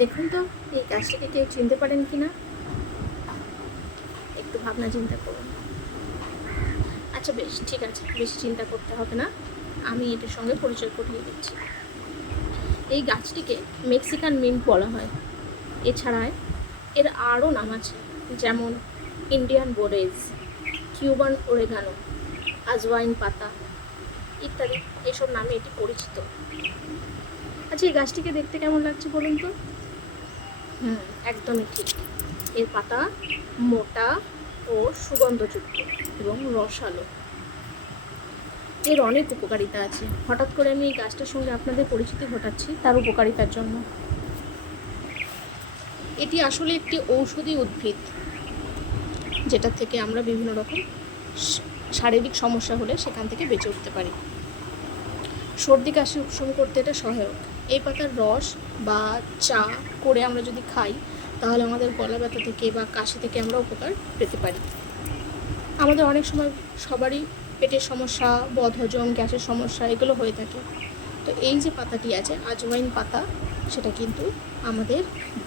দেখুন তো এই গাছটাকে কেউ চিনতে পারেন কি না, একটু ভাবনা চিন্তা করুন। আচ্ছা বেশ, ঠিক আছে, বেশি চিন্তা করতে হবে না, আমি এটার সঙ্গে পরিচয় করিয়ে দিচ্ছি। এই গাছটিকে মেক্সিকান মিন্ট বলা হয়। এছাড়া এর আরও নাম আছে, যেমন Indian borage, Cuban oregano, ajwain পাতা ইত্যাদি, এসব নামে এটি পরিচিত। আচ্ছা এই গাছটিকে দেখতে কেমন লাগছে বলুন তো? একদমই ঠিক। এর পাতা মোটা ও সুগন্ধযুক্ত এবং রসালো। এর অনেক উপকারিতা আছে। হঠাৎ করে আমি এই গাছটার সঙ্গে আপনাদের পরিচিতি ঘটাচ্ছি তার উপকারিতার জন্য। এটি আসলে একটি ঔষধি উদ্ভিদ, যেটা থেকে আমরা বিভিন্ন রকম শারীরিক সমস্যা হলে সেখান থেকে বেঁচে উঠতে পারি। সর্দি কাশি উপশম করতে এটা সহায়ক। এই পাতার রস বা চা করে আমরা যদি খাই তাহলে আমাদের গলা ব্যথা থেকে বা কাশি থেকে আমরা উপকার পেতে পারি। আমাদের অনেক সময় সবারই পেটের সমস্যা, বদহজম, গ্যাসের সমস্যা এগুলো হয়ে থাকে। তো এই যে পাতাটি আছে আজওয়াইন পাতা, সেটা কিন্তু আমাদের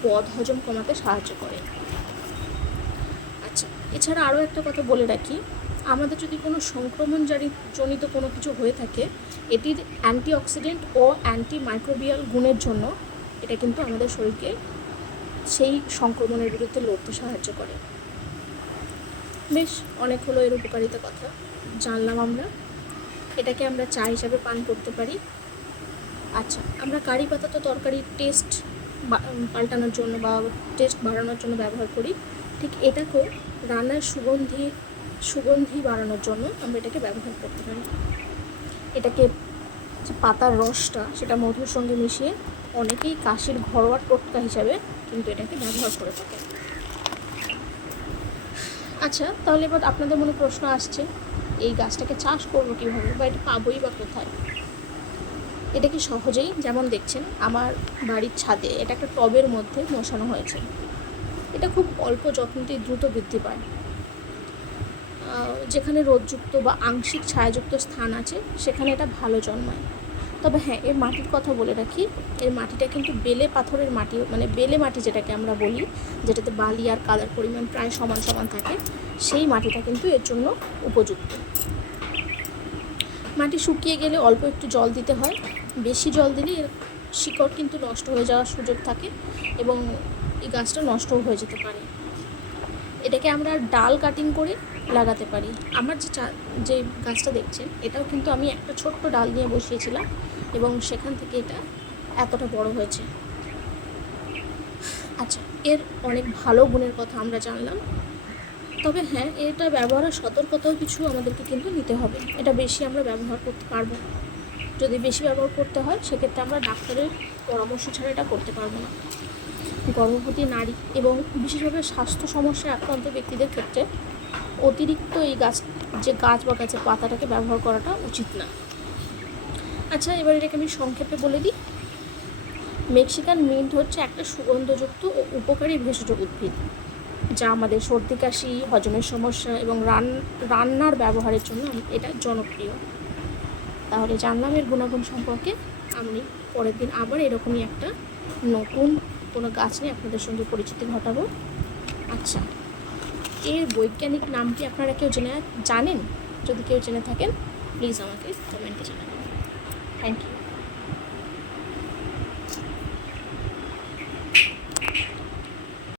বদহজম কমাতে সাহায্য করে। আচ্ছা, এছাড়া আরও একটা কথা বলে রাখি, আমাদের যদি কোনো সংক্রমণজনিত কোনো কিছু হয়ে থাকে, এটির অ্যান্টিঅক্সিডেন্ট ও অ্যান্টিমাইক্রোবিয়াল গুণের জন্য এটা কিন্তু আমাদের শরীরকে সেই সংক্রমণের বিরুদ্ধে লড়তে সাহায্য করে। বেশ, অনেক হলো এর উপকারিতা কথা জানলাম আমরা। এটাকে আমরা চা হিসাবে পান করতে পারি। আচ্ছা, আমরা কারি পাতা তো তরকারির টেস্ট পাল্টানোর জন্য বা টেস্ট বাড়ানোর জন্য ব্যবহার করি, ঠিক এটাকেও রান্নার সুগন্ধি বাড়ানোর জন্য আমরা এটাকে ব্যবহার করতে পারি। এটাকে যে পাতার রসটা সেটা মধুর সঙ্গে মিশিয়ে অনেকেই কাশির ঘরোয়া টোটকা হিসাবে কিন্তু এটাকে ব্যবহার করে থাকে। আচ্ছা, তাহলে এবার আপনাদের মনে প্রশ্ন আসছে, এই গাছটাকে চাষ করবো কীভাবে বা এটা পাবোই বা কোথায়? এটা কি সহজেই, যেমন দেখছেন আমার বাড়ির ছাদে এটা একটা টবের মধ্যে বসানো হয়েছে। এটা খুব অল্প যত্নতেই দ্রুত বৃদ্ধি পায়। যেখানে রোদযুক্ত বা আংশিক ছায়াযুক্ত স্থান আছে সেখানে এটা ভালো জন্মায়। তবে হ্যাঁ, এর মাটির কথা বলে রাখি, এর মাটিটা কিন্তু বেলে পাথরের মাটি, মানে বেলে মাটি যেটাকে আমরা বলি, যেটাতে বালি আর কাদার পরিমাণ প্রায় সমান সমান থাকে, সেই মাটিটা কিন্তু এর জন্য উপযুক্ত। মাটি শুকিয়ে গেলে অল্প একটু জল দিতে হয়। বেশি জল দিলে এর শিকড় কিন্তু নষ্ট হয়ে যাওয়ার সুযোগ থাকে এবং এই গাছটা নষ্টও হয়ে যেতে পারে। এটাকে আমরা ডাল কাটিং করে লাগাতে পারি। আমার যে গাছটা দেখছেন এটাও কিন্তু আমি একটা ছোট্ট ডাল নিয়ে বসিয়েছিলাম এবং সেখান থেকে এটা এতটা বড় হয়েছে। আচ্ছা, এর অনেক ভালো গুণের কথা আমরা জানলাম। তবে হ্যাঁ, এটা ব্যবহারের সতর্কতাও কিছু আমাদেরকে কিন্তু নিতে হবে। এটা বেশি আমরা ব্যবহার করতে পারবো না। যদি বেশি ব্যবহার করতে হয় সেক্ষেত্রে আমরা ডাক্তারের পরামর্শ ছাড়া এটা করতে পারবো না। গর্ভবতী নারী এবং বিশেষভাবে স্বাস্থ্য সমস্যায় আক্রান্ত ব্যক্তিদের ক্ষেত্রে অতিরিক্ত এই গাছ বা গাছের পাতাটাকে ব্যবহার করাটা উচিত না। আচ্ছা, এবার এটাকে আমি সংক্ষেপে বলে দিই। মেক্সিকান মিন্ট হচ্ছে একটা সুগন্ধযুক্ত ও উপকারী ভেষজ উদ্ভিদ, যা আমাদের সর্দি কাশি, হজমের সমস্যা এবং রান্নার ব্যবহারের জন্য এটা জনপ্রিয়। তাহলে জানলাম এর গুণাগুণ সম্পর্কে। আমি পরের দিন আবার এরকমই একটা নতুন কোনো গাছ নিয়ে আপনাদের সঙ্গে পরিচিতি ঘটাবো। আচ্ছা, এর বৈজ্ঞানিক নাম কি আপনারা কেউ জানেন? যদি কেউ জেনে থাকেন প্লিজ আমাকে কমেন্টে জানাবেন। Thank you.